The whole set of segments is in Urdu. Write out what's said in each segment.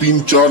3-4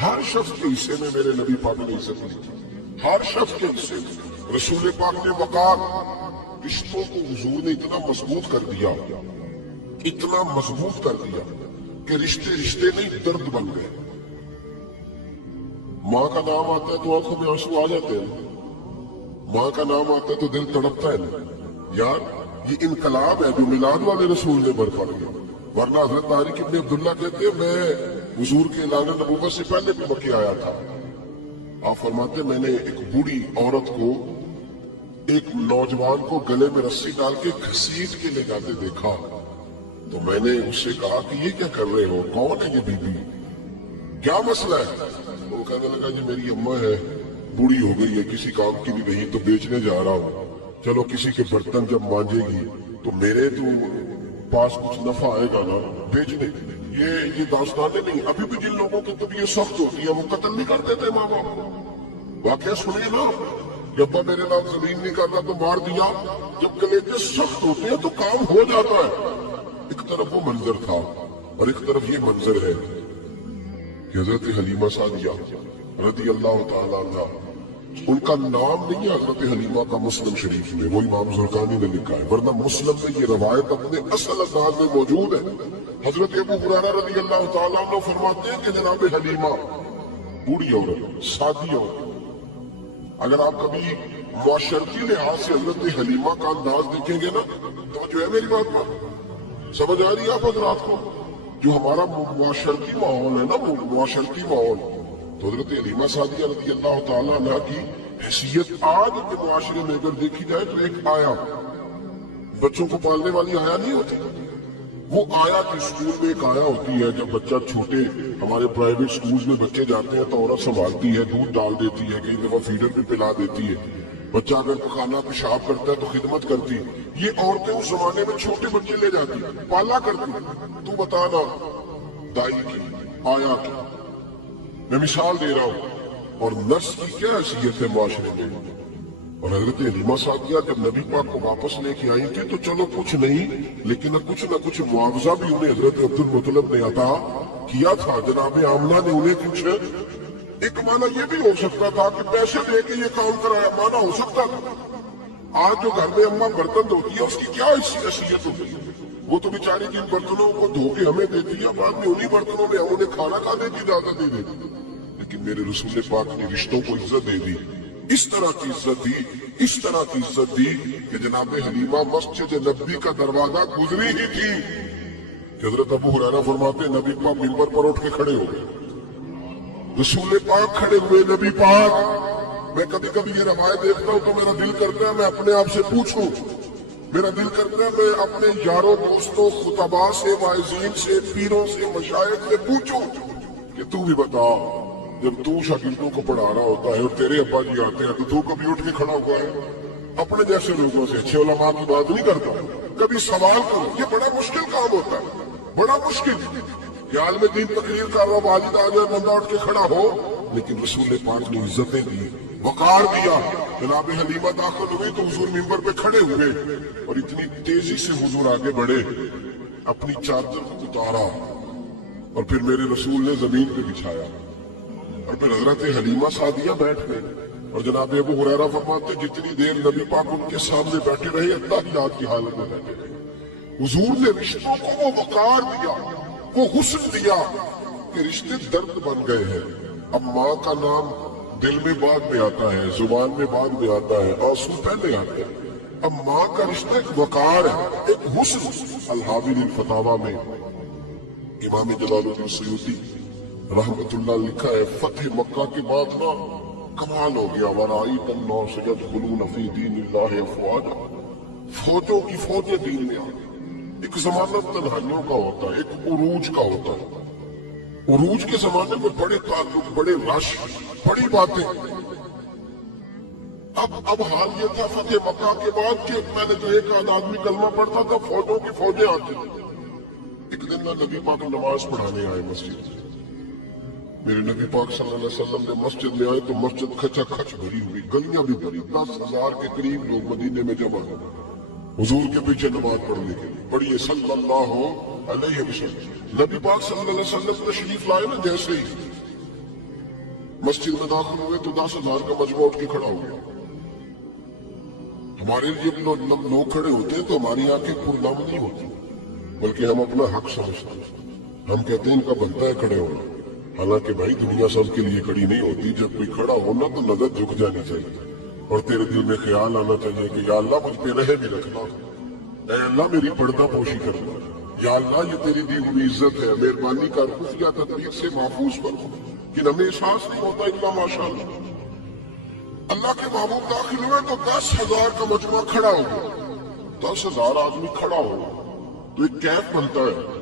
ہر شخص کے حصے میں میرے نبی پاک نے عزت لی تھی، ہر شخص کے حصے میں رسول پاک نے وقار، رشتوں کو حضور نے اتنا مضبوط کر دیا، اتنا مضبوط کر دیا کہ رشتے رشتے نہیں درد بن گئے۔ ماں کا نام آتا ہے تو آنکھوں میں آنسو آ جاتے ہیں، ماں کا نام آتا ہے تو دل تڑپتا ہے۔ یار یہ انقلاب ہے جو میلاد والے رسول نے برپا کیا، ورنہ حضرت طارق ابن عبداللہ کہتے ہیں میں حضور کے اعلان نبوت سے پہلے بھی مکے آیا تھا۔ آپ فرماتے میں نے ایک بوڑھی عورت کو، ایک نوجوان کو گلے میں رسی ڈال کے گھسیٹ کے لے جاتے دیکھا تو میں نے اس سے کہا کہ یہ کیا کر رہے ہو، کون ہے یہ بی بی، کیا مسئلہ ہے؟ وہ کہنے لگا جی میری اماں ہے، بوڑھی ہو گئی ہے، کسی کام کی بھی نہیں تو بیچنے جا رہا ہوں، چلو کسی کے برتن جب مانجے گی تو میرے تو پاس کچھ نفع آئے گا نا بیچنے۔ یہ داستانیں نہیں، ابھی بھی جن لوگوں کی طبیعت سخت ہوتی ہے وہ قتل نہیں کرتے تھے ماں باپ کو۔ واقعہ سنیے نا، جب میرے نام زمین نہیں کرتا تو مار دیا، جب کلیجے سخت ہوتے ہیں تو کام ہو جاتا ہے۔ ایک طرف وہ منظر تھا اور ایک طرف یہ منظر ہے کہ حضرت حلیمہ سعدیہ رضی اللہ تعالیٰ عنہ، ان کا نام نہیں ہے حضرت حلیمہ کا مسلم شریف میں، وہ امام زرقانی نے لکھا ہے، ورنہ مسلم میں یہ روایت اپنے اصل انداز میں موجود ہے۔ حضرت ابو ہریرہ رضی اللہ تعالیٰ عنہ فرماتے ہیں کہ جناب حلیمہ بوڑھی عورت، سادی عورت، اگر آپ کبھی معاشرتی لحاظ سے حضرت حلیمہ کا انداز دیکھیں گے نا تو جو ہے میری بات پر سمجھ آ رہی ہے آپ حضرات کو، جو ہمارا معاشرتی ماحول ہے نا، وہ معاشرتی ماحول، تو حضرت حلیمہ سعدیہ رضی اللہ تعالیٰ عنہ کی حیثیت آج کے معاشرے میں اگر دیکھی جائے تو ایک آیا، بچوں کو پالنے والی آیا نہیں ہوتی، وہ آیا کی اسکول میں ایک آیا ہوتی ہے، جب بچہ چھوٹے ہمارے پرائیویٹ سکولز میں بچے جاتے ہیں تو عورت سنبھالتی ہے، دودھ ڈال دیتی ہے، کئی دفعہ فیڈر بھی پلا دیتی ہے، بچہ اگر کھانا پیشاب کرتا ہے تو خدمت کرتی ہے۔ یہ عورتیں اس زمانے میں چھوٹے بچے لے جاتی پالا کرتی۔ تو بتانا دائی کی، آیا کی، میں مثال دے رہا ہوں، اور نرس کی کیا حیثیت ہے معاشرے میں۔ اور حضرت حلیمہ سعدیہ جب نبی پاک کو واپس لے کے آئی تھی تو چلو کچھ نہیں، لیکن نہ کچھ معاوضہ بھی انہیں حضرت عبد المطلب نے عطا کیا تھا۔ جناب آمنہ نے انہیں کچھ، ایک معنی یہ بھی ہو سکتا تھا کہ پیسے دے کے یہ کام کرایا، معنی ہو سکتا تھا۔ آج جو گھر میں اماں برتن دھوتی ہے اس کی کیا حیثیت ہوتی ہے، وہ تو بیچاری جن برتنوں کو دھو کے ہمیں دیتی ہے، بعد میں انہی برتنوں میں ہم انہیں کھانا کھانے کی اجازت دے دیتی، لیکن میرے رسول پاک نے رشتوں کو عزت دے دی، اس طرح کی عزت دی، اس طرح کی عزت دی کہ جناب حلیمہ مسجد نبوی کا دروازہ گزری ہی تھی کہ حضرت ابو ہریرہ فرماتے ہیں نبی پاک منبر پر اٹھ کے کھڑے ہو گئے، رسول پاک کھڑے ہوئے، نبی پاک۔ میں کبھی کبھی یہ روایت دیکھتا ہوں تو میرا دل کرتا ہے میں اپنے آپ سے پوچھوں، میرا دل کرتا ہے میں اپنے یاروں دوستوں خطباء سے، واعظین سے، پیروں سے، مشائخ سے پوچھوں کہ تو بھی بتا، جب تو شاگردوں کو پڑھا رہا ہوتا ہے اور تیرے ابا جی آتے ہیں تو کبھی اٹھ کے کھڑا ہوا ہے؟ اپنے جیسے لوگوں سے، اچھے علماء کی بات نہیں کرتا، کبھی سوال کرو، یہ بڑا مشکل کام ہوتا ہے، بڑا مشکل کہ عالم دین تقریر کر رہا، والد آ جائے، بندہ اٹھ کے کھڑا ہو، لیکن رسول پاک نے عزتیں دی، وقار دیا۔ جناب حلیمہ داخل ہوئی تو حضور منبر پہ کھڑے ہوئے اور اتنی تیزی سے حضور آگے بڑھے، اپنی چادر کو اتارا اور پھر میرے رسول نے زمین پہ بچھایا اور پھر حضرت حلیمہ سعدیہ بیٹھ گئے، اور جناب ابو ہریرہ فرماتے جتنی دیر نبی پاک ان کے سامنے بیٹھے رہے اتحیات کی حالت میں بیٹھے رہے۔ حضور نے رشتوں کو وہ وقار دیا، وہ حسن دیا کہ رشتے درد بن گئے ہیں۔ اب ماں کا نام دل میں بعد میں آتا ہے، زبان میں بعد میں آتا ہے، آنسو پہلے آتے ہیں۔ اب ماں کا رشتہ ایک وقار ہے، ایک حسن۔ الحاوی الفتاوی میں امام جلال الدین سیوطی رحمت اللہ لکھا ہے، فتح مکہ کے بعد نا کمال ہو گیا، وَرَأَيْتَ النَّاسَ يَدْخُلُونَ فِي دِينِ اللَّهِ أَفْوَاجًا، فوجوں کی فوجیں دین میں آ گئی۔ ایک زمانہ تنہائیوں کا ہوتا ہے، ایک عروج کا ہوتا ہے، عروج کے زمانے میں بڑے تعلق، بڑے رش، بڑی باتیں۔ اب حال یہ تھا فتح مکہ کے بعد کہ میں نے جو ایک آدمی کلمہ پڑھتا تھا، فوجوں کی فوجیں آتی۔ ایک دن نبی پاک نماز پڑھانے آئے مسجد، میرے نبی پاک صلی اللہ علیہ وسلم نے مسجد میں آئے تو مسجد کھچا کھچ بھری ہوئی، گلیاں بھی بھری، 10,000 کے قریب لوگ مدینے میں جمع ہیں حضور کے پیچھے نماز پڑھنے کے لیے۔ پڑھیے صلی اللہ علیہ وسلم۔ نبی پاک صلی اللہ علیہ وسلم تشریف لائے نا جیسے ہی مسجد میں داخل ہوئے تو 10,000 کا مجمع اٹھ کے کھڑا ہو گیا. ہمارے لیے لوگ کھڑے ہوتے ہیں تو ہماری آنکھیں پرنم نہیں ہوتی، بلکہ ہم اپنا حق سمجھتے ہیں. ہم کہتے ہیں ان کا بنتا ہے کھڑے ہونا. حالانکہ بھائی دنیا سب کے لیے کھڑی نہیں ہوتی. جب کوئی کھڑا ہونا تو نظر جھک جانی چاہیے اور تیرے دل میں خیال آنا چاہیے کہ یا اللہ مجھ پہ رحم بھی رکھنا، اے اللہ میری پردہ پوشی کرنا، یا اللہ یہ تیری دی ہوئی عزت ہے، مہربانی کر خفیہ تدبیر سے محفوظ کرو. کہ ہمیں احساس نہیں ہوتا اتنا ماشاءاللہ. اللہ کے محبوب داخل ہوئے تو 10,000 کا مجمع کھڑا ہو گیا. 10,000 آدمی کھڑا ہو تو ایک کیف بنتا ہے.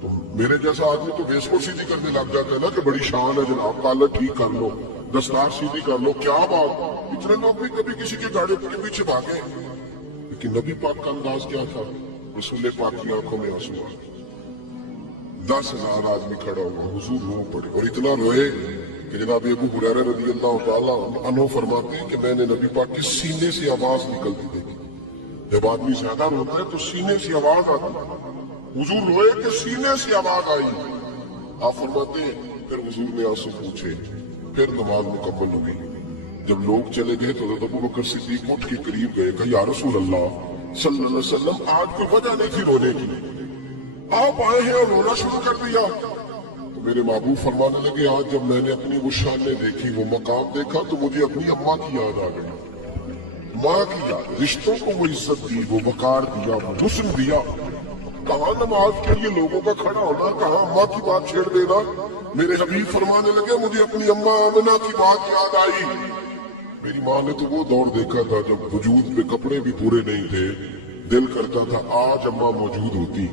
تو میرے جیسا آدمی تو بیس کو سیدھی کرنے لگ جاتا ہے نا کہ بڑی شان ہے جناب، کالر ٹھیک کر لو، دستار سیدھی کر لو، کیا بات. اتنے لوگ بھی کبھی کسی کے گاڑی کے پیچھے بھاگے. لیکن نبی پاک کا انداز کیا تھا؟ رسول پاک کی آنکھوں میں آنسو آ گئے. 10,000 آدمی کھڑا ہوا، حضور رو پڑے اور اتنا روئے کہ جناب ابو ہریرہ رضی اللہ تعالیٰ عنہ فرماتے ہیں کہ میں نے نبی پاک کے سینے سے آواز نکلتی دیکھی. جب آدمی زیادہ روتا ہے تو سینے سے آواز آتی. حضور روئے کہ سینے سے آواز آئی. آپ فرماتے ہیں پھر حضور نے آنسو پوچھے، پھر نماز مکمل ہوئی. جب لوگ چلے گئے تو حضرت ابو بکر صدیق اٹھ کے قریب گئے کہ یا رسول اللہ صلی اللہ علیہ وسلم آج کوئی وجہ نہیں تھی رونے کی، آپ آئے ہیں اور رونا شروع کر دیا. تو میرے محبوب فرمانے لگے آج جب میں نے اپنی وہ شانیں دیکھی، وہ مقام دیکھا تو مجھے اپنی اماں کی یاد آ گئی. ماں کی یاد، رشتوں کو وہ عزت دی، وہ وقار دیا، وہ حسن دیا. کہاں نماز کے لیے لوگوں کا کھڑا ہونا، کہاں اماں کی بات چھیڑ دینا. میرے حبیب فرمانے لگے مجھے اپنی اماں آمنہ کی بات یاد آئی. میری ماں نے تو وہ دور دیکھا تھا جب وجود پہ کپڑے بھی پورے نہیں تھے. دل کرتا تھا آج اماں موجود ہوتی،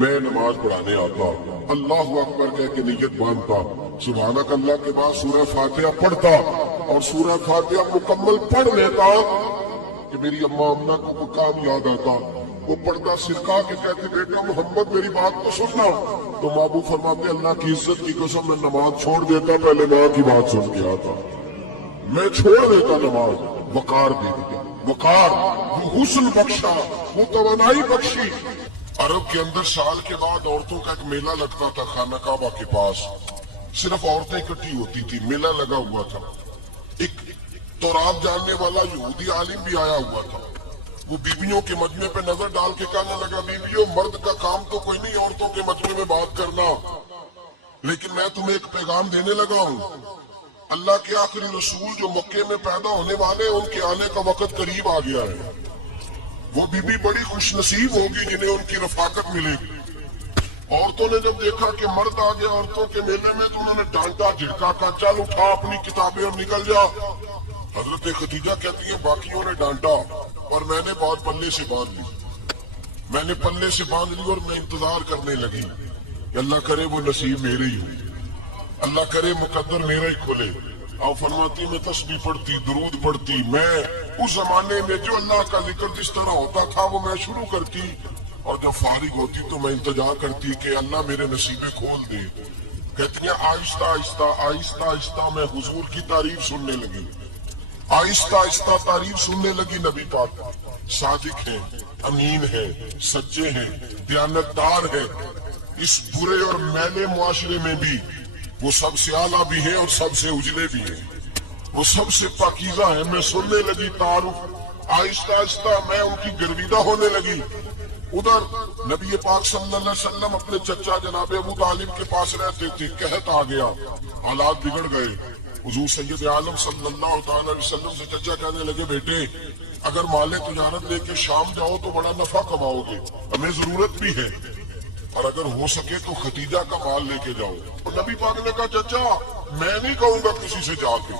میں نماز پڑھانے آتا، اللہ اکبر کہہ کے نیت باندھتا، سبحانک اللہ کے بعد سورہ فاتحہ پڑھتا اور سورہ فاتحہ مکمل پڑھ لیتا کہ میری اماں آمنہ کو وہ کام یاد آتا. وہ پردہ سرکا کے کہتے بیٹا محمد میری بات تو سننا. تو محبوب فرماتے اللہ کی عزت کی قسم میں نماز چھوڑ دیتا، پہلے ماں کی بات سن کے آتا. میں چھوڑ دیتا نماز. وقار دے دیا، وقار، وہ حسن بخشا، وہ توانائی بخشی. عرب کے اندر سال کے بعد عورتوں کا ایک میلہ لگتا تھا خانہ کعبہ کے پاس. صرف عورتیں اکٹھی ہوتی تھی، میلہ لگا ہوا تھا. ایک تورات جاننے والا یہودی عالم بھی آیا ہوا تھا. وہ بیویوں کے مجمع پہ نظر ڈال کے کہنے لگا بیویوں مرد کا کام تو کوئی نہیں عورتوں کے مجمع میں بات کرنا، لیکن میں تمہیں ایک پیغام دینے لگا ہوں. اللہ کے آخری رسول جو مکے میں پیدا ہونے والے ان کے آنے کا وقت قریب آ گیا ہے. وہ بیوی بڑی خوش نصیب ہوگی جنہیں ان کی رفاقت ملے گی. عورتوں نے جب دیکھا کہ مرد آ گیا عورتوں کے میلے میں تو انہوں نے ڈانٹا جھڑکا کہا چل اٹھا اپنی کتابیں اور نکل جا. حضرت خدیجہ کہتی ہے باقیوں نے ڈانٹا اور میں نے بات پلے سے باندھ لی. میں نے پلے سے باندھ لی اور میں انتظار کرنے لگی کہ اللہ کرے وہ نصیب میرے ہی ہو، اللہ کرے مقدر میرا ہی کھولے. آپ فرماتی میں تسبیح پڑھتی، درود پڑھتی. میں اس زمانے میں جو اللہ کا ذکر جس طرح ہوتا تھا وہ میں شروع کرتی اور جب فارغ ہوتی تو میں انتظار کرتی کہ اللہ میرے نصیبیں کھول دے. کہتی ہیں آہستہ آہستہ آہستہ آہستہ میں حضور کی تعریف سننے لگی. آہستہ آہستہ تعریف سننے لگی. نبی پاک صادق ہیں، امین ہیں، سچے ہیں، دیانتدار ہیں. اس برے اور میلے معاشرے میں بھی وہ سب سے اعلیٰ بھی ہیں اور سب سے اجلے بھی ہیں، وہ سب سے پاکیزہ ہیں. میں سننے لگی تعارف. آہستہ آہستہ میں ان کی گرویدہ ہونے لگی. ادھر نبی پاک صلی اللہ علیہ وسلم اپنے چچا جناب ابو طالب کے پاس رہتے تھے. قحط آ گیا، حالات بگڑ گئے. حضور سید عالم صلی اللہ تعالی علیہ وسلم سے چچا کہنے لگے بیٹے اگر مال تجارت لے کے شام جاؤ تو بڑا نفع کماؤ گے، ہمیں ضرورت بھی ہے، اور اگر ہو سکے تو ختیجہ کا مال لے کے جاؤ. اور نبی پاک نے کہا چچا میں نہیں کہوں گا کسی سے جا کے،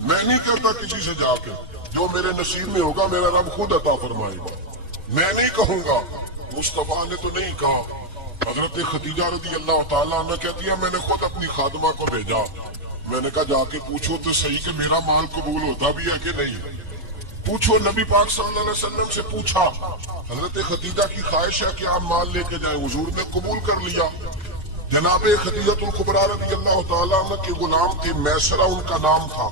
میں نہیں کہتا کسی سے جا کے، جو میرے نصیب میں ہوگا میرا رب خود عطا فرمائے گا، میں نہیں کہوں گا. مصطفیٰ نے تو نہیں کہا. حضرت خدیجہ رضی اللہ تعالیٰ عنہ کہتی ہے میں نے خود اپنی خادمہ کو بھیجا. میں نے کہا جا کے پوچھو تو صحیح کہ میرا مال قبول ہوتا بھی ہے کہ نہیں. پوچھو. نبی پاک صلی اللہ علیہ وسلم سے پوچھا. حضرت خدیجہ کی خواہش ہے کہ آپ مال لے کے جائیں. حضور نے قبول کر لیا. جناب خدیجہ الکبریٰ رضی اللہ تعالیٰ عنہ کے غلام تھے، میسرہ ان کا نام تھا.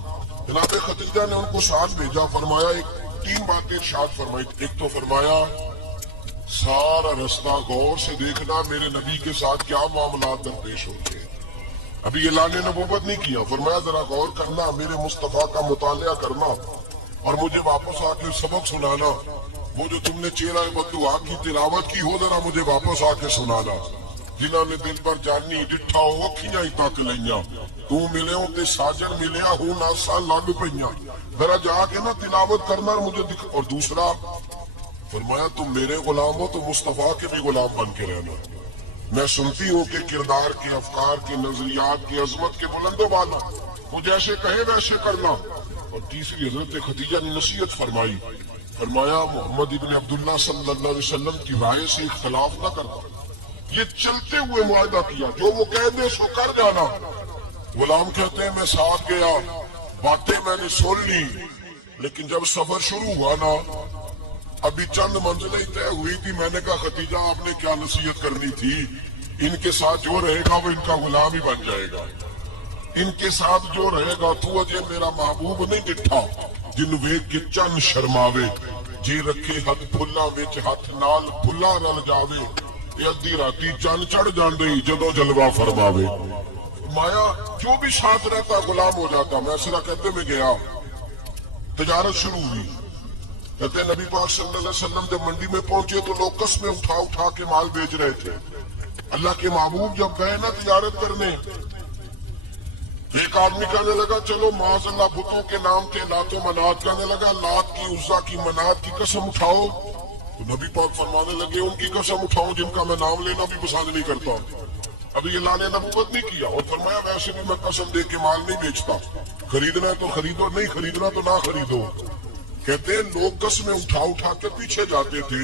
جناب خدیجہ نے ان کو ساتھ بھیجا. فرمایا تین باتیں ارشاد فرمائی. ایک تو فرمایا سارا رستہ غور سے دیکھنا میرے نبی کے ساتھ کیا معاملات درپیش ہوتے ہیں. ابھی اعلان نبوت نہیں کیا، فرمایا ذرا غور کرنا، میرے مصطفیٰ کا مطالعہ کرنا اور مجھے واپس آ کے سبق سنانا، وہ جو تم نے چہرہ بددعا کی تلاوت کی ہو ذرا مجھے واپس آ کے سنانا، جنہاں نے دل پر جانی ڈٹھا ہو اکھیاں ہی تک لئیاں، تو ملے ہوں تے ساجن ملیا ہوں ناسا لگ پئیاں، ذرا جا کے نا تلاوت کرنا اور مجھے اور دوسرا فرمایا تم میرے غلام ہو تو مصطفیٰ کے بھی غلام بن کے رہنا، میں سنتی ہوں کہ کردار کے، افکار کے، نظریات کی، عظمت کے بلند و بالا، وہ جیسے کہے ویسے کرنا۔ اور تیسری حضرت خدیجہ نے نصیحت فرمائی، فرمایا محمد ابن عبداللہ صلی اللہ علیہ وسلم کی رائے سے اختلاف نہ کرنا، یہ چلتے ہوئے معاہدہ کیا، جو وہ کہہ دے سو کر جانا۔ غلام کہتے ہیں میں ساتھ گیا، باتیں میں نے سن لی، لیکن جب سفر شروع ہوا نا ابھی چند منزلیں طے ہوئی تھی، میں نے کہا خدیجہ آپ نے کیا نصیحت کرنی تھی، ان کے ساتھ جو رہے گا وہ ان کا غلام ہی بن جائے گا، ان کے ساتھ جو رہے گا تو اجے میرا محبوب نہیں ڈٹھا، جن ویکھ کے چن شرماوے، جی رکھے ہاتھ پھلا وچ ہاتھ نال پھلا رل جاوے، اے ادھی راتی چن چڑھ جاندے جدوں جلوہ فرماوے۔ مایا جو بھی ساتھ رہتا غلام ہو جاتا۔ میں سرا کہتے میں گیا، تجارت شروع ہوئی، کہتے نبی پاک صلی اللہ علیہ وسلم جب منڈی میں پہنچے تو لوگ قسمیں اٹھا اٹھا کے مال بیچ رہے تھے۔ اللہ کے محبوب جب گئے نا تجارت کرنے، ایک آدمی کہنے لگا چلو معاذ اللہ بتوں کے نام تھے لات و منات، کہنے لگا لات کی، عزا کی، منات کی قسم اٹھاؤ، تو نبی پاک فرمانے لگے ان کی قسم اٹھاؤں جن کا میں نام لینا بھی پسند نہیں کرتا۔ ابھی اللہ نے نبوت نہیں کیا، اور فرمایا ویسے بھی میں قسم دے کے مال نہیں بیچتا، خریدنا ہے تو خریدو، نہیں خریدنا تو نہ خریدو۔ کہتے ہیں لوگ قسمیں اٹھا اٹھا کے پیچھے جاتے تھے،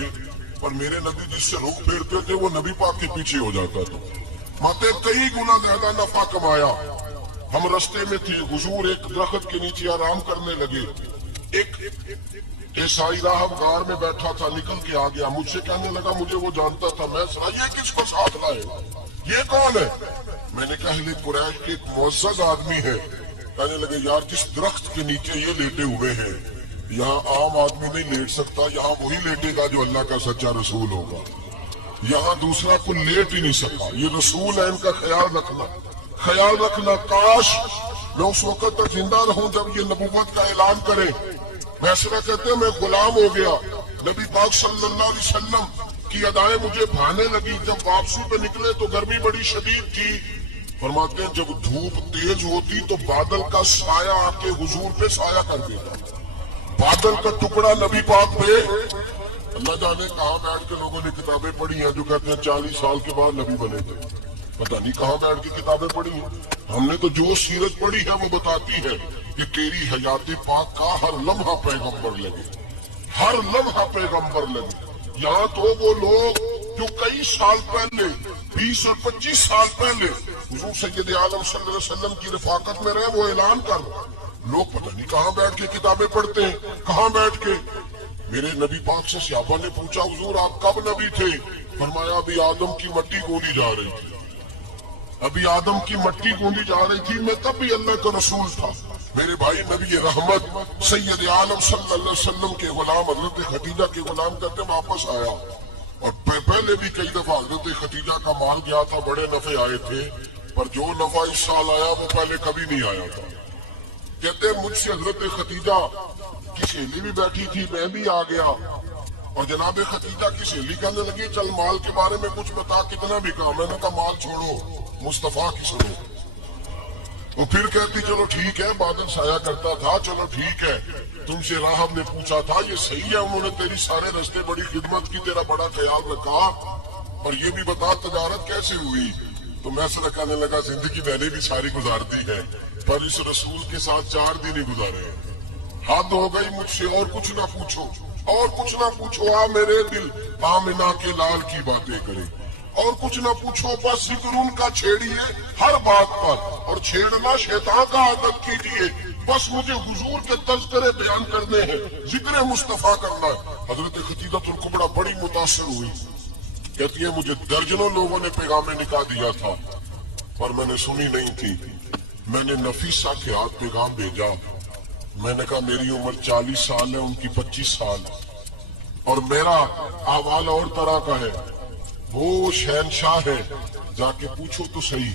پر میرے نبی جس سے رخ پھیرتے تھے وہ نبی پاک کے پیچھے ہو جاتا تھا۔ ماتے کئی گنا زیادہ نفع کمایا۔ ہم رستے میں تھے، حضور ایک درخت کے نیچے آرام کرنے لگے، ایک عیسائی راہب غار میں بیٹھا تھا، نکل کے آ گیا، مجھ سے کہنے لگا مجھے وہ جانتا تھا، میں سنا یہ کس کو ساتھ لائے، یہ کون ہے؟ میں نے کہا اہل قریش کے ایک معزز آدمی ہے۔ کہنے لگے یار جس درخت کے نیچے یہ لیٹے ہوئے ہیں یہاں عام آدمی نہیں لیٹ سکتا، یہاں وہی لیٹے گا جو اللہ کا سچا رسول ہوگا، یہاں دوسرا کوئی لیٹ ہی نہیں سکتا، یہ رسول ہے، ان کا خیال رکھنا، خیال رکھنا۔ کاش میں اس وقت تک زندہ رہوں جب یہ نبوت کا اعلان کرے۔ ویسرا کہتے ہیں میں غلام ہو گیا، نبی پاک صلی اللہ علیہ وسلم کی ادائیں مجھے بھانے لگی۔ جب واپسی پہ نکلے تو گرمی بڑی شدید تھی، فرماتے ہیں جب دھوپ تیز ہوتی تو بادل کا سایہ آ کے حضور پہ سایہ کر دیتا، بادل کا ٹکڑا نبی پاک پہ۔ اللہ جانے کہاں بیٹھ کے لوگوں نے کتابیں پڑھی ہیں جو کہتے ہیں 40 سال کے بعد نبی بنے تھے، پتہ نہیں کہاں بیٹھ کے کتابیں پڑھی ہیں۔ ہم نے تو جو سیرت پڑھی ہے وہ بتاتی ہے کہ تیری حیات پاک کا ہر لمحہ پیغمبر لگے، ہر لمحہ پیغمبر لگے۔ یہاں تو وہ لوگ جو کئی سال پہلے، 20 اور 25 سال پہلے حضور سید عالم صلی اللہ علیہ وسلم کی رفاقت میں رہے، وہ اعلان کر لوگ پتہ نہیں کہاں بیٹھ کے کتابیں پڑھتے ہیں، کہاں بیٹھ کے۔ میرے نبی پاک سے صحابہ نے پوچھا حضور آپ کب نبی تھے؟ فرمایا ابھی آدم کی مٹی گوندی جا رہی تھی، ابھی آدم کی مٹی گوندی جا رہی تھی، میں تب بھی اللہ کا رسول تھا۔ میرے بھائی نبی رحمت سید عالم صلی اللہ علیہ وسلم کے غلام حضرت خدیجہ کے غلام کہتے واپس آیا، اور پہلے بھی کئی دفعہ حضرت خدیجہ کا مال گیا تھا، بڑے نفع آئے تھے، پر جو نفع اس سال آیا وہ پہلے کبھی نہیں آیا تھا۔ کہتے ہیں مجھ سے حضرت خدیجہ کی سہیلی بھی بیٹھی تھی، میں بھی آ گیا، اور جناب خدیجہ کی سہیلی کہنے لگی چل مال کے بارے میں کچھ بتا، کتنا بھی کہا۔ میں نے کہا مال چھوڑو، مصطفیٰ کی سنو۔ وہ پھر کہتی چلو ٹھیک ہے، بادل سایہ کرتا تھا، چلو ٹھیک ہے، تم سے راہب نے پوچھا تھا یہ صحیح ہے، انہوں نے تیری سارے رستے بڑی خدمت کی، تیرا بڑا خیال رکھا، اور یہ بھی بتا تجارت کیسے ہوئی؟ تو میں سے کہنے لگا زندگی میں نے بھی ساری گزار دی ہے، پر اس رسول کے ساتھ 4 دن ہی گزارے ہیں، حد ہو گئی مجھ سے، اور کچھ نہ پوچھو، اور کچھ نہ پوچھو، آ میرے دل آمنہ کے لال کی باتیں کرے، اور کچھ نہ پوچھو، بس ذکر ان کا چھیڑیے ہر بات پر، اور چھیڑنا شیطان کا عادت کیجیے، بس مجھے حضور کے تذکرے بیان کرنے ہیں، ذکر مصطفیٰ کرنا ہے۔ حضرت خدیجہ الکبریٰ بڑی متاثر ہوئی، کہتی ہے مجھے درجنوں لوگوں نے پیغام نکاح دیا تھا پر میں نے سنی نہیں تھی، میں نے نفیسہ کے ہاتھ پیغام بھیجا، میں نے کہا میری عمر 40 سال ہے، ان کی 25 سال، اور میرا احوال اور طرح کا ہے، وہ شہنشاہ ہے، جا کے پوچھو تو صحیح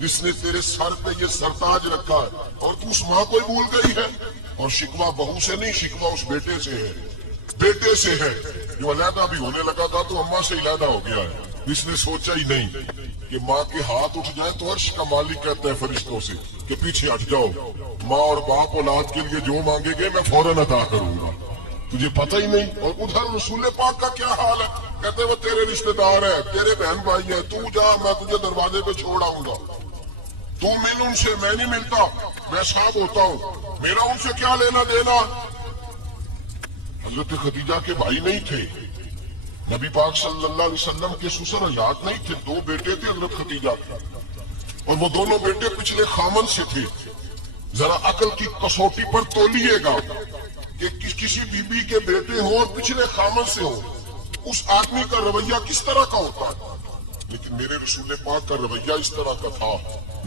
جس نے تیرے سر پہ یہ سرتاج رکھا ہے، اور تو اس ماں کو ہی بھول گئی ہے۔ اور شکوہ بہو سے نہیں، شکوہ اس بیٹے سے ہے، بیٹے سے ہے جو علیحدہ بھی ہونے لگا تھا تو اماں سے علیحدہ ہو گیا ہے۔ اس نے سوچا ہی نہیں کہ ماں کے ہاتھ اٹھ جائے تو عرش کا مالک کہتا ہے فرشتوں سے کہ پیچھے ہٹ جاؤ، ماں اور باپ اولاد کے لیے جو مانگے گے میں فوراً عطا کروں گا، تجھے پتہ ہی نہیں۔ اور ادھر رسول پاک کا کیا حال ہے، کہتے وہ تیرے رشتہ دار ہیں، تیرے بہن بھائی ہیں، تو جا، میں تجھے دروازے پہ چھوڑ آؤں گا، تو مل ان سے، میں نہیں ملتا، میں صاحب ہوتا ہوں، میرا ان سے کیا لینا دینا۔ حضرت خدیجہ کے بھائی نہیں تھے، نبی پاک صلی اللہ علیہ وسلم کے سسر حیات نہیں تھے، دو بیٹے تھے حضرت خدیجہ کے، اور وہ دونوں بیٹے پچھلے خامن سے تھے۔ ذرا عقل کی کسوٹی پر تولیے گا کہ کسی بی بی کے بیٹے ہوں اور پچھلے خامن سے ہوں، اس آدمی کا رویہ کس طرح کا ہوتا ہے۔ لیکن میرے رسول پاک کا رویہ اس طرح کا تھا۔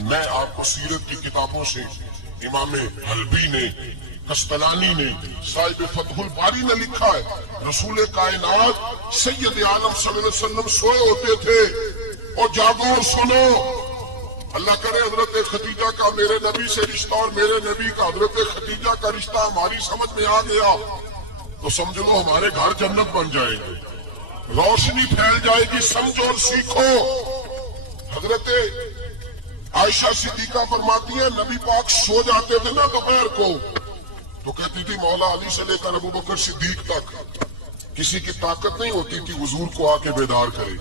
میں آپ کو سیرت کی کتابوں سے، امام حلبی نے، قسطلانی نے، صاحب فتح الباری نے لکھا ہے، رسول کائنات سید عالم صلی اللہ علیہ وسلم سوئے ہوتے تھے اور جاگو اور سنو، اللہ کرے حضرت خدیجہ کا میرے نبی سے رشتہ اور میرے نبی کا حضرت خدیجہ کا رشتہ ہماری سمجھ میں آ گیا تو سمجھ لو ہمارے گھر جنت بن جائے گی، روشنی پھیل جائے گی، سمجھو اور سیکھو۔ حضرت عائشہ صدیقہ فرماتی ہے نبی پاک سو جاتے تھے نا دوپہر کو تو کہتی تھی مولا علی سے لے کر ابو بکر صدیق تک کسی کی طاقت نہیں ہوتی تھی حضور کو آ کے بیدار کرے،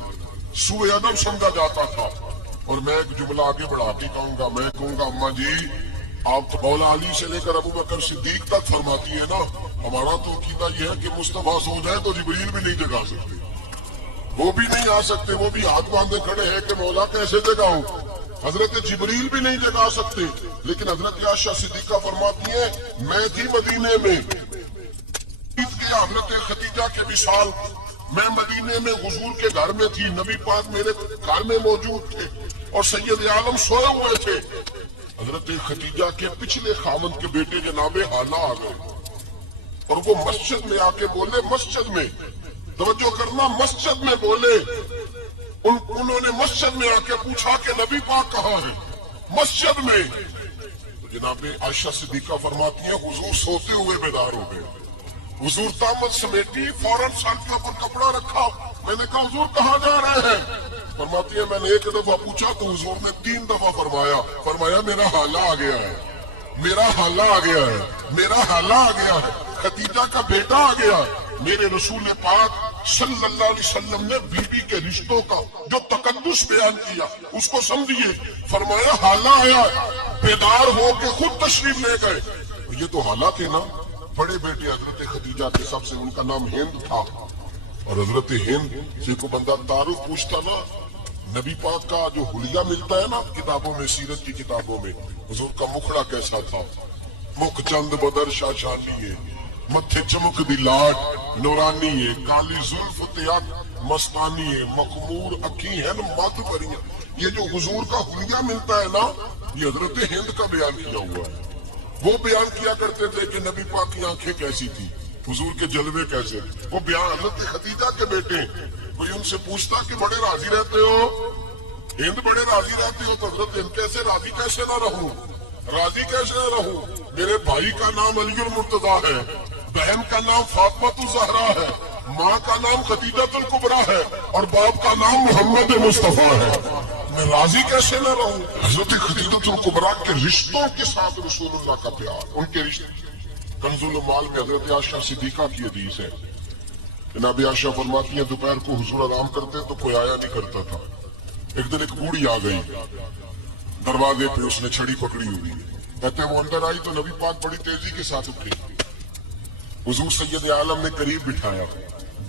سوء ادب سمجھا جاتا تھا۔ اور میں ایک جملہ آگے بڑھا کے کہوں گا، میں کہوں گا اماں جی آپ مولا علی سے لے کر ابو بکر صدیق تک فرماتی ہے نا، ہمارا تو عقیدہ یہ ہے کہ مصطفیٰ سو جائے تو جبریل بھی نہیں جگا سکتے، وہ بھی نہیں آ سکتے، وہ بھی ہاتھ باندھے کھڑے ہیں کہ مولا کیسے جگاؤں، حضرت جبریل بھی نہیں جگا سکتے۔ لیکن حضرت عائشہ صدیقہ فرماتی ہے میں تھی مدینے میں، حضرت خدیجہ کے وصال، میں مدینے میں حضور کے گھر میں تھی، نبی پاک میرے گھر میں موجود تھے اور سید عالم سوئے ہوئے تھے۔ حضرت خدیجہ کے پچھلے خاوند کے بیٹے جناب حالہ آ گئے اور وہ مسجد میں آ کے بولے، مسجد میں توجہ کرنا، مسجد میں بولے، انہوں نے مسجد میں آ کے پوچھا کہ نبی پاک کہاں ہے، مسجد میں۔ تو جناب عائشہ صدیقہ فرماتی ہیں حضور سوتے ہوئے بیدار ہو گئے، حضور طامت سمیٹی، فوراً سر کے اوپر کپڑا رکھا، میں نے کہا حضور کہاں جا رہے ہیں، فرماتی ہے میں نے ایک دفعہ پوچھا تو حضور نے 3 دفعہ فرمایا میرا حالہ آ گیا ہے، میرا حالہ آ گیا ہے، میرا حالہ آ گیا ہے، خدیجہ کا بیٹا آ گیا ہے۔ میرے رسول پاک صلی اللہ علیہ وسلم نے بی بی کے رشتوں کا جو تقدس بیان کیا اس کو سمجھیے، فرمایا حالہ آیا ہے، بیدار ہو کے خود تشریف لے گئے۔ یہ تو حالہ تھے نا، بڑے بیٹے حضرت خدیجہ کے، سب سے ان کا نام ہند تھا، اور حضرت ہند سے کو بندہ تعارف پوچھتا نا، نبی پاک کا جو حلیہ ملتا ہے نا کتابوں میں، سیرت کی کتابوں میں، حضور کا مکھڑا کیسا تھا، مکھ چند بدر شاشانی ہے، متھے چمک دی لاٹ نورانی ہے، کالی زلف تیاد مستانی ہے، مخمور اکھی ہے مت بریاں۔ یہ جو حضور کا حلیہ ملتا ہے نا، یہ حضرت ہند کا بیان کیا ہوا ہے۔ وہ بیان کیا کرتے تھے کہ نبی پاک کی آنکھیں کیسی تھی، حضور کے جلوے کیسے، وہ بیان حضرت خدیجہ کے بیٹے۔ کوئی ان سے پوچھتا کہ بڑے راضی رہتے ہو، ہند بڑے راضی رہتے ہو، تو حضرت ہند کیسے راضی کیسے نہ رہوں، راضی کیسے نہ رہوں، میرے بھائی کا نام علی المرتضیٰ ہے، بہن کا نام فاطمہ الزہرا ہے، ماں کا نام خدیجہ الکبریٰ ہے اور باپ کا نام محمد مصطفیٰ ہے، میں راضی کیسے نہ رہوں۔ حضرت خدیجہ الکبریٰ کے رشتوں کے ساتھ رسول اللہ کا پیار، ان کے رشتے۔ کنز المال میں حضرت عائشہ صدیقہ کی حدیث ہے، جناب عائشہ فرماتی ہیں دوپہر کو حضور آرام کرتے تو کوئی آیا نہیں کرتا تھا، ایک دن ایک بوڑھی آ گئی، دروازے پہ اس نے چھڑی پکڑی ہوئی، کہتے ہیں وہ اندر آئی تو نبی پاک بڑی تیزی کے ساتھ اٹھے، حضور سید عالم نے قریب بٹھایا،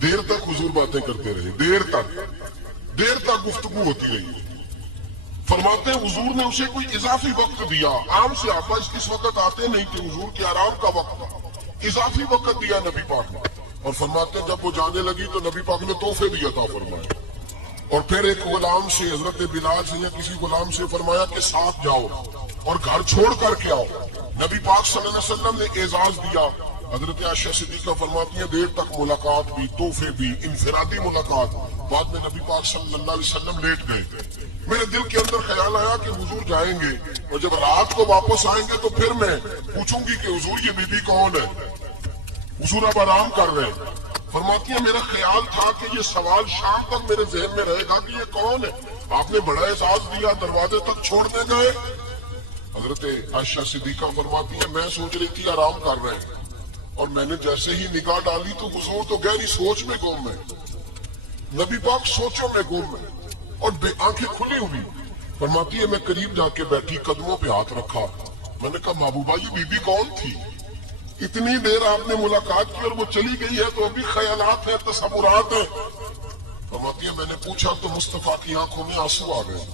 دیر تک حضور باتیں کرتے رہے، دیر تک گفتگو ہوتی رہی۔ فرماتے ہیں حضور نے اسے کوئی اضافی وقت دیا، عام سے آپا اس وقت آتے نہیں تھے، حضور کے آرام کا وقت تھا، اضافی وقت دیا نبی پاک نے، اور فرماتے ہیں جب وہ جانے لگی تو نبی پاک نے تحفے بھی عطا فرمائے، اور پھر ایک غلام سے، حضرت بلال سے یا کسی غلام سے فرمایا کہ ساتھ جاؤ اور گھر چھوڑ کر کے آؤ۔ نبی پاک صلی اللہ علیہ وسلم نے اعزاز دیا، حضرت عائشہ صدیقہ فرماتی ہیں دیر تک ملاقات بھی، تحفے بھی، انفرادی ملاقات، بعد میں نبی پاک صلی اللہ علیہ وسلم لیٹ گئے۔ میرے دل کے اندر خیال آیا کہ حضور جائیں گے اور جب رات کو واپس آئیں گے تو پھر میں پوچھوں گی کہ حضور یہ بی بی کون ہے، حضور اب آرام کر رہے ہیں۔ فرماتی ہیں میرا خیال تھا کہ یہ سوال شام تک میرے ذہن میں رہے گا کہ یہ کون ہے، آپ نے بڑا اعزاز دیا، دروازے تک چھوڑنے گئے۔ حضرت عائشہ صدیقہ فرماتی ہیں میں سوچ رہی تھی آرام کر رہے ہیں، اور میں نے جیسے ہی نگاہ ڈالی تو حضور تو گہری سوچ میں گم ہے، نبی پاک سوچوں میں گم ہے اور آنکھیں کھلی ہوئی۔ فرماتی ہے میں قریب جا کے بیٹھی، قدموں پہ ہاتھ رکھا، میں نے کہا محبوبہ یہ بی بی کون تھی؟ اتنی دیر آپ نے ملاقات کی اور وہ چلی گئی ہے تو ابھی خیالات ہیں، تصورات ہیں۔ فرماتی ہے میں نے پوچھا تو مصطفیٰ کی آنکھوں میں آنسو آ گئے،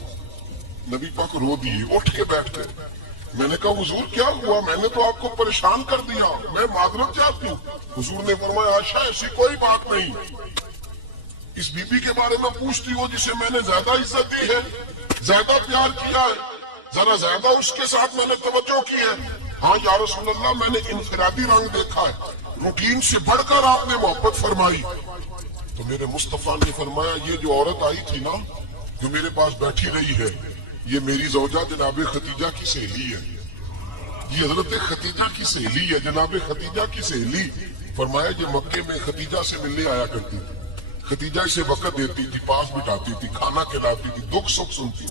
نبی پاک رو دیے، اٹھ کے بیٹھ گئے۔ میں نے کہا حضور کیا ہوا؟ میں نے تو آپ کو پریشان کر دیا، میں معذرت چاہتی ہوں۔ حضور نے فرمایا عائشہ ایسی کوئی بات نہیں، اس بی بی کے بارے میں پوچھتی ہو جسے میں نے زیادہ عزت دی ہے، زیادہ پیار کیا ہے، ذرا زیادہ اس کے ساتھ میں نے توجہ کی ہے۔ ہاں یا رسول اللہ میں نے انفرادی رنگ دیکھا ہے، روٹین سے بڑھ کر آپ نے محبت فرمائی۔ تو میرے مصطفیٰ نے فرمایا یہ جو عورت آئی تھی نا، جو میرے پاس بیٹھی رہی ہے، یہ میری زوجہ جناب ختیجہ کی سہیلی ہے، یہ حضرت ختیجہ کی سہیلی ہے، جناب ختیجہ کی سہیلی۔ فرمایا یہ مکے میں ختیجہ سے ملنے آیا کرتی تھی، ختیجہ اسے وقت دیتی تھی، پاس بٹھاتی تھی، کھانا کھلاتی تھی، دکھ سکھ سنتی،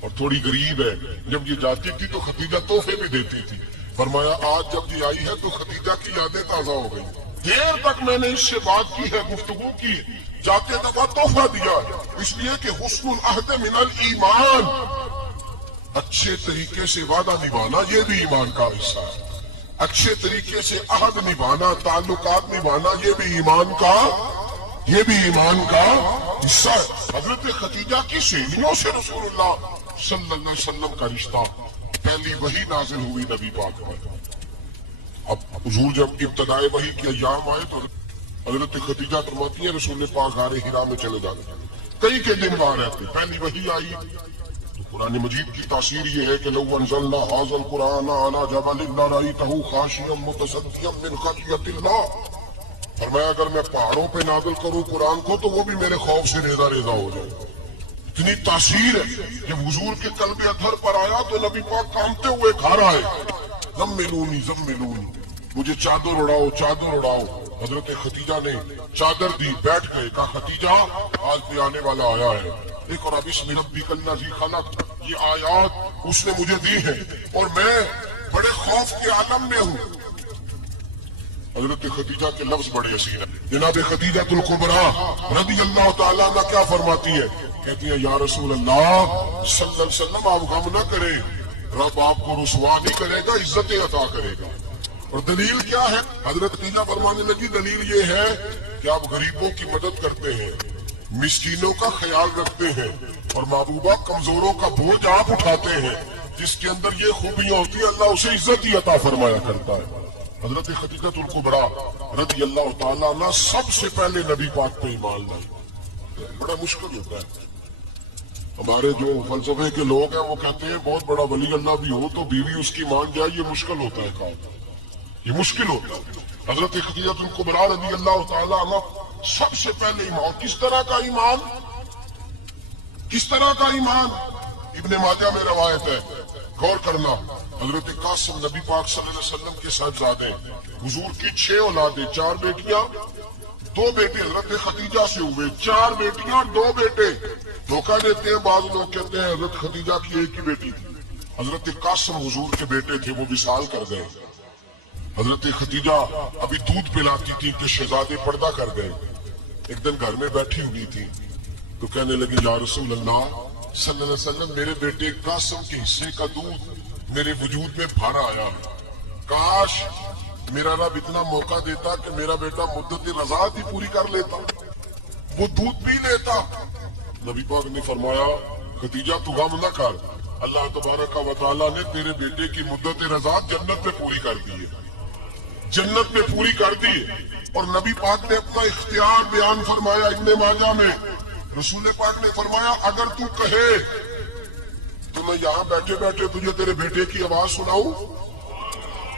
اور تھوڑی غریب ہے، جب یہ جاتی تھی تو ختیجہ تحفے بھی دیتی تھی۔ فرمایا آج جب یہ آئی ہے تو ختیجہ کی یادیں تازہ ہو گئی، دیر تک میں نے اس سے بات کی ہے، گفتگو کی، جاتے دفعہ تحفہ دیا، اس لیے کہ حسن العہد من الایمان، اچھے طریقے سے وعدہ نبھانا یہ بھی ایمان کا حصہ ہے، اچھے طریقے سے عہد نبھانا، تعلقات نبھانا یہ بھی ایمان کا حصہ ہے۔ حضرت ختیجہ کی سہیلیوں سے رسول اللہ صلی اللہ علیہ وسلم کا رشتہ، پہلی وحی نازل ہوئی نبی پاک پر۔ اب حضور جب ابتدائے وحی کے ایام آئے تو حضرت ختیجہ فرماتی ہیں رسول پاک غار حرا میں چلے جاتے، کئی کے دن وہاں رہتے، پہلی وحی آئی تو قرآن مجید کی تاثیر یہ ہے کہ لو انزلنا ھذا القرآن علی جبل لرأیتہ خاشعا متصدعا من خشیۃ اللہ، فرمایا اگر میں پہاڑوں پہ نازل کروں قرآن کو تو وہ بھی میرے خوف سے ریزہ ریزہ ہو جائے، اتنی تاثیر ہے۔ جب حضور کے قلب اطہر پر آیا تو نبی پاک کانپتے ہوئے گھر آئے، زملونی زملونی، مجھے چادر اڑاؤ چادر اڑاؤ۔ حضرت ختیجہ نے چادر دی، بیٹھ گئے، کہا ختیجہ آج بھی آنے والا آیا ہے، دیکھ اور اب بسم ربک الذی خلق، یہ آیات اس نے مجھے دی ہیں اور میں بڑے خوف کے عالم میں ہوں۔ حضرت ختیجہ کے لفظ بڑے حسین ہیں، جناب ختیجہ الکبریٰ رضی اللہ تعالیٰ عنہ کیا فرماتی ہے؟ کہتی ہیں یا رسول اللہ صلی اللہ علیہ وسلم آپ غم نہ کریں، رب آپ کو رسوا نہیں کرے گا، عزتیں عطا کرے گا۔ اور دلیل کیا ہے؟ حضرت ختیجہ فرمانے لگی دلیل یہ ہے کہ آپ غریبوں کی مدد کرتے ہیں، مسکینوں کا خیال رکھتے ہیں، اور محبوبہ کمزوروں کا بوجھ آپ اٹھاتے ہیں، جس کے اندر یہ خوبیاں ہوتی ہیں اللہ اسے عزت ہی عطا فرمایا کرتا ہے۔ حضرت ختیجہ الکبریٰ رضی اللہ تعالیٰ عنہ سب سے پہلے نبی پاک پہ ایمان لائے۔ بڑا مشکل ہوتا ہے، ہمارے جو فلسفے کے لوگ ہیں وہ کہتے ہیں بہت بڑا ولی اللہ بھی ہو تو بیوی اس کی مان جائے، یہ مشکل ہوتا ہے کام، یہ مشکل ہوتا ہے۔ حضرت ختیجہ الکبریٰ رضی اللہ تعالیٰ عنہ سب سے پہلے ایمان، کس طرح کا ایمان؟ کس طرح کا ایمان؟ ابن ماجہ میں روایت ہے، غور کرنا، حضرت قاسم نبی پاک صلی اللہ علیہ وسلم کے صاحبزادے، حضور کی 6 اولادیں، 4 بیٹیاں 2 بیٹے حضرت ختیجہ سے ہوئے، 4 بیٹیاں 2 بیٹے۔ دھوکہ دیتے ہیں بعض لوگ، کہتے ہیں حضرت ختیجہ کی ایک ہی بیٹی تھی، حضرت قاسم حضور کے بیٹے تھے، وہ وصال کر گئے۔ حضرت ختیجہ ابھی دودھ پلاتی تھی کہ شہزادے پردہ کر گئے، ایک دن گھر میں بیٹھی ہوئی تھی تو کہنے لگی یا رسول اللہ صلی اللہ علیہ وسلم میرے بیٹے قاسم کے حصے کا دودھ میرے وجود میں بھر آیا، کاش میرا رب اتنا موقع دیتا کہ میرا بیٹا مدت رضاعت ہی پوری کر لیتا، وہ دودھ پی لیتا۔ نبی پاک نے فرمایا ختیجہ تو غم نہ کر، اللہ تبارک و تعالیٰ نے تیرے بیٹے کی مدت رضاعت جنت میں پوری کر دی ہے، جنت میں پوری کر دی ہے۔ اور نبی پاک نے اپنا اختیار بیان فرمایا ابن ماجہ میں، رسول پاک نے فرمایا اگر تو کہے تو میں یہاں بیٹھے بیٹھے تجھے تیرے بیٹے کی آواز سناؤں،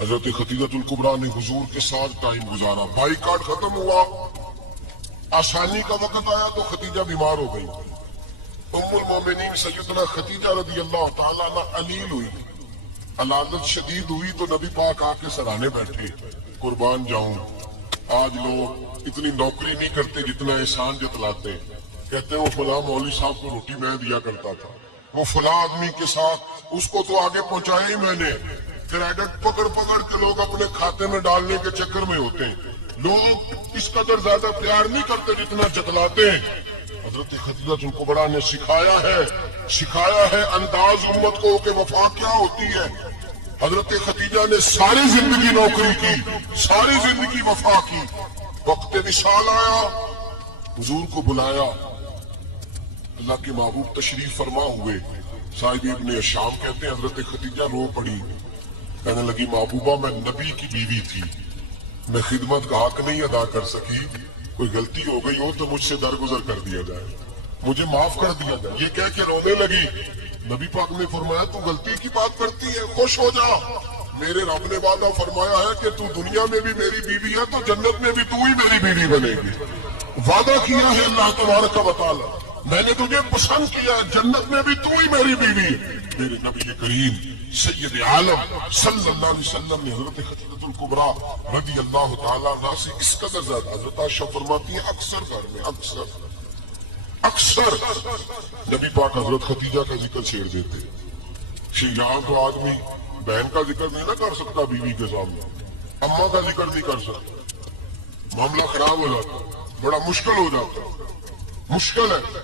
حضرت خدیجہ الکبریٰ نے حضور کے ساتھ ٹائم گزارا، بائیکاٹ ختم ہوا، آسانی کا وقت آیا تو خدیجہ بیمار ہو گئی۔ ام المومنین سیدنا خدیجہ رضی اللہ تعالیٰ عنہ علیل ہوئی، علالت شدید ہوئی تو نبی پاک آ کے سرانے بیٹھے، قربان جاؤں آج لوگ اتنی نوکری نہیں کرتے جتنا احسان جتلاتے، کہتے ہیں وہ فلاں مولوی صاحب کو روٹی میں دیا کرتا تھا، وہ فلاں آدمی کے ساتھ اس کو تو آگے پہنچایا ہی میں نے، کریڈٹ پکڑ پکڑ کے لوگ اپنے کھاتے میں ڈالنے کے چکر میں ہوتے ہیں، لوگ اس قدر زیادہ پیار نہیں کرتے جتنا جتلاتے ہیں۔ حضرت خدیجہ الکبریٰ نے سکھایا ہے انداز امت کو کہ وفا کیا ہوتی ہے۔ حضرت خدیجہ نے ساری زندگی نوکری کی، ساری زندگی وفا کی، وقت وصال آیا، حضور کو بلایا، اللہ کے محبوب تشریف فرما ہوئے، صاحب ابن شام کہتے ہیں حضرت خدیجہ رو پڑی، کہنے لگی محبوبہ میں نبی کی بیوی تھی، میں خدمت کا حق نہیں ادا کر سکی، کوئی غلطی ہو گئی ہو تو مجھ سے درگزر کر دیا جائے، مجھے معاف کر دیا جائے۔ یہ کہہ کے رونے لگی، نبی پاک نے فرمایا تو غلطی کی بات کرتی ہے، خوش ہو جا، میرے رب نے وعدہ فرمایا ہے کہ تو دنیا میں بھی میری بیوی ہے تو جنت میں بھی تو ہی میری بیوی بنے گی، وعدہ کیا ہے اللہ تبارک و تعالی، میں نے تجھے پسند کیا ہے، جنت میں بھی تو ہی میری بیوی ہے۔ میرے نبی کریم سید عالم صلی اللہ علیہ وسلم نے حضرت خدیجہ الکبریٰ رضی اللہ تعالیٰ عنہ سے اس قدر زیادہ، حضرت عائشہ فرماتی ہیں اکثر گھر میں اکثر نبی پاک حضرت خدیجہ کا ذکر چھیڑ دیتے، یہاں تو آدمی بہن کا ذکر نہیں نہ کر سکتا بیوی کے سامنے، اماں کا ذکر نہیں کر سکتا، معاملہ خراب ہو جاتا، بڑا مشکل ہو جاتا، مشکل ہے۔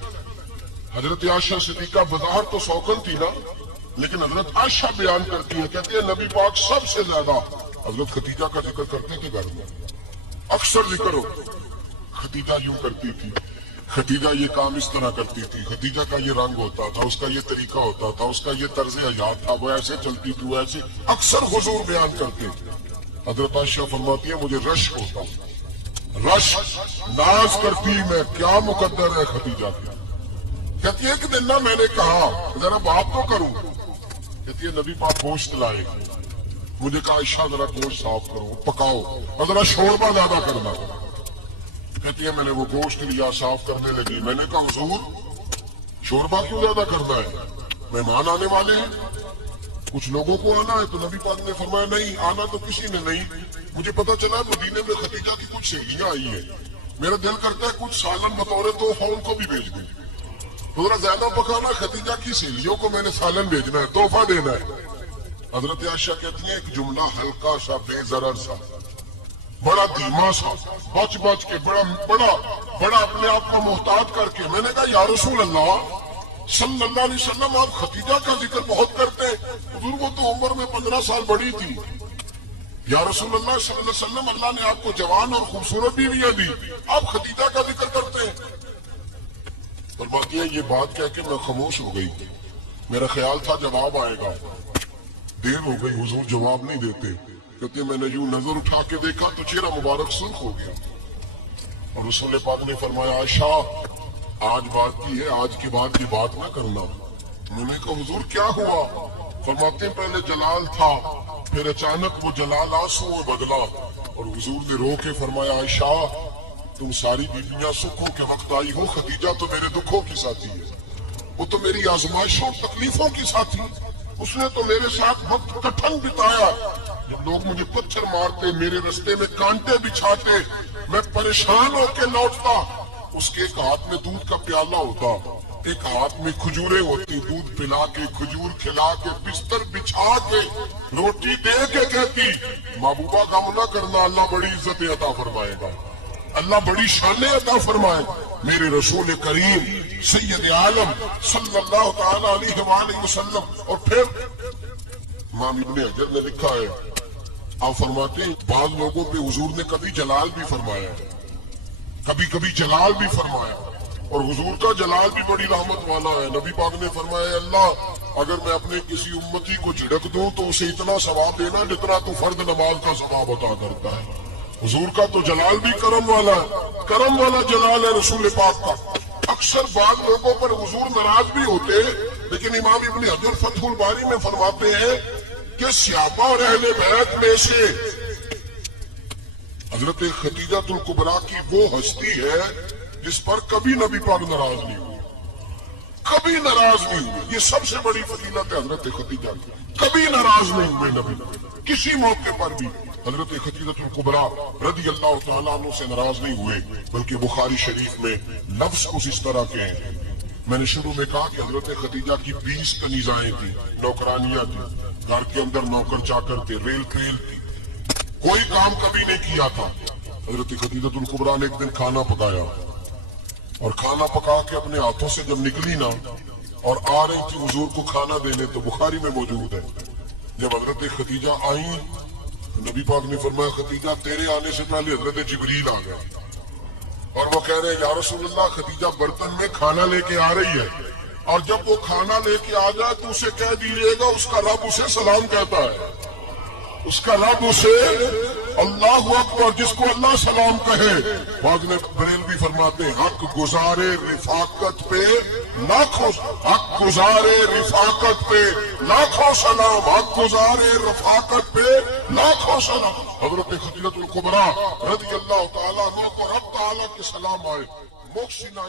حضرت عائشہ صدیقہ بظاہر تو سوکن تھی نا، لیکن حضرت عائشہ بیان کرتی ہے، کہتی ہے نبی پاک سب سے زیادہ حضرت خدیجہ کا ذکر کرتے تھے گھر میں، اکثر ذکر ہو، خدیجہ یوں کرتی تھی، خدیجہ یہ کام اس طرح کرتی تھی، خدیجہ کا یہ رنگ ہوتا تھا، اس کا یہ طریقہ ہوتا تھا، اس کا یہ طرز حیات تھا، وہ ایسے چلتی تھی، وہ ایسے، اکثر حضور بیان کرتے تھے۔ حضرت عائشہ فرماتی ہے مجھے رشک ہوتا، رشک، ناز کرتی میں، کیا مقدر ہے خدیجہ کی، کہتی ہے کہ دن نہ میں نے کہا ذرا بات تو کروں، کہتی ہے نبی پاک گوشت لائے، مجھے کہا عائشہ ذرا گوشت صاف کرو، پکاؤ اور ذرا شوربہ زیادہ کرنا، کہتی ہے میں نے وہ گوشت لیا، صاف کرنے لگی، میں نے کہا حضور شوربہ کیوں زیادہ کرنا ہے، مہمان آنے والے ہیں، کچھ لوگوں کو آنا ہے، تو نبی پاک نے فرمایا نہیں آنا تو کسی نے نہیں، مجھے پتا چلا مدینے میں خدیجہ کی کچھ سہیلیاں آئی ہیں، میرا دل کرتا ہے کچھ سالن بطور تحفہ ان کو بھی بھیج دوں، ذرا زیادہ پکانا، خدیجہ کی سہیلیوں کو میں نے سالن بھیجنا ہے، تحفہ دینا ہے۔ حضرت عائشہ کہتی ہیں ایک جملہ ہلکا سا، بے ضرر سا، بڑا دھیما سا، بچ کے، بڑا اپنے آپ کو محتاط کر کے، میں نے کہا یا رسول اللہ صلی اللہ علیہ وسلم آپ خدیجہ کا ذکر بہت کرتے ہیں، حضور وہ تو عمر میں 15 سال بڑی تھی، یا رسول اللہ صلی اللہ علیہ وسلم اللہ نے آپ کو جوان اور خوبصورت بیویاں دی، آپ خدیجہ کا ذکر کرتے ہیں۔ فرماتی ہے یہ بات کہہ کے میں خاموش ہو گئی، میرا خیال تھا جواب آئے گا، دیر ہو گئی، حضور جواب نہیں دیتے، کہتے میں نے یوں نظر اٹھا کے دیکھا تو چہرہ مبارک سرخ ہو گیا، اور رسول پاک نے فرمایا عائشہ آج بات کی ہے، آج کے بعد یہ بات نہ کرنا، میں نے کہا حضور کیا ہوا، فرماتے ہیں پہلے جلال تھا، پھر اچانک وہ جلال آنسو میں بدلا، اور حضور نے رو کے فرمایا عائشہ تم ساری بیویاں سکھوں کے وقت آئی ہو، خدیجہ تو میرے دکھوں کی ساتھی ہے، وہ تو میری آزمائشوں تکلیفوں کی ساتھی، اس نے تو میرے ساتھ وقت کٹھن بتایا، جب لوگ مجھے پتھر مارتے، میرے رستے میں کانٹے بچھاتے، میں پریشان ہو کے لوٹتا، اس کے ایک ہاتھ میں دودھ کا پیالہ ہوتا، ایک ہاتھ میں کھجوریں ہوتی، دودھ پلا کے، کھجور کھلا کے، بستر بچھا کے، روٹی دے کے کہتی محبوبہ غم نہ کرنا، اللہ بڑی عزت عطا فرمائے گا، اللہ بڑی شان عطا فرمائے، میرے رسول کریم سید عالم صلی اللہ تعالی علیہ وآلہ وسلم۔ اور پھر امام ابن حجر نے لکھا ہے، آپ فرماتے ہیں بعض لوگوں پہ حضور نے کبھی جلال بھی فرمایا، کبھی جلال بھی فرمایا، اور حضور کا جلال بھی بڑی رحمت والا ہے، نبی پاک نے فرمایا اللہ اگر میں اپنے کسی امتی کو جھڑک دوں تو اسے اتنا ثواب دینا جتنا تو فرض نماز کا ثواب عطا کرتا ہے، حضور کا تو جلال بھی کرم والا ہے، کرم والا جلال ہے رسول پاک کا۔ اکثر بعض لوگوں پر حضور ناراض بھی ہوتے، لیکن امام ابن حجر فتح الباری میں فرماتے ہیں کہ صحابہ اور اہل بیت میں سے حضرت خدیجہ الکبریٰ کی وہ ہستی ہے جس پر کبھی نبی پاک ناراض نہیں ہوئے، کبھی ناراض نہیں ہوئے۔ یہ سب سے بڑی فضیلت ہے حضرت خدیجہ کی، کبھی ناراض نہیں ہوئے نبی، کسی موقع پر بھی حضرت خدیجہ الکبریٰ رضی اللہ تعالیٰ عنہ سے ناراض نہیں ہوئے، بلکہ بخاری شریف میں لفظ کچھ اس طرح کے ہیں۔ میں نے شروع میں کہا کہ حضرت خدیجہ کی 20 کنیزائیں تھیں، نوکرانیاں تھیں، گھر کے اندر نوکر چاکر تھے، ریل ٹریل تھی، کوئی کام کبھی نہیں کیا تھا۔ حضرت خدیجہ الکبریٰ نے ایک دن کھانا پکایا، اور کھانا پکا کے اپنے ہاتھوں سے جب نکلی نا اور آ رہی تھی حضور کو کھانا دینے، تو بخاری میں موجود ہے جب حضرت خدیجہ آئیں تو نبی پاک نے فرمایا خدیجہ تیرے آنے سے پہلے حضرت جبریل آ گئے، اور وہ کہہ رہے ہیں یا رسول اللہ خدیجہ برتن میں کھانا لے کے آ رہی ہے، اور جب وہ کھانا لے کے آ جائے تو اسے کہہ دیجیے گا اس کا رب اسے سلام کہتا ہے، اس کا رب اسے اللہ اکبر، جس کو اللہ سلام کہے۔ بعض نے بریلوی فرماتے ہیں حق گزارے رفاقت پہ لاکھوں، حق گزارے رفاقت پہ لاکھوں سلام، حق گزارے رفاقت پہ لاکھوں سلام۔ حضرت خدیجہ الکبریٰ رضی اللہ تعالیٰ عنہ کو رب تعالیٰ کے سلام آئے۔ محسنہ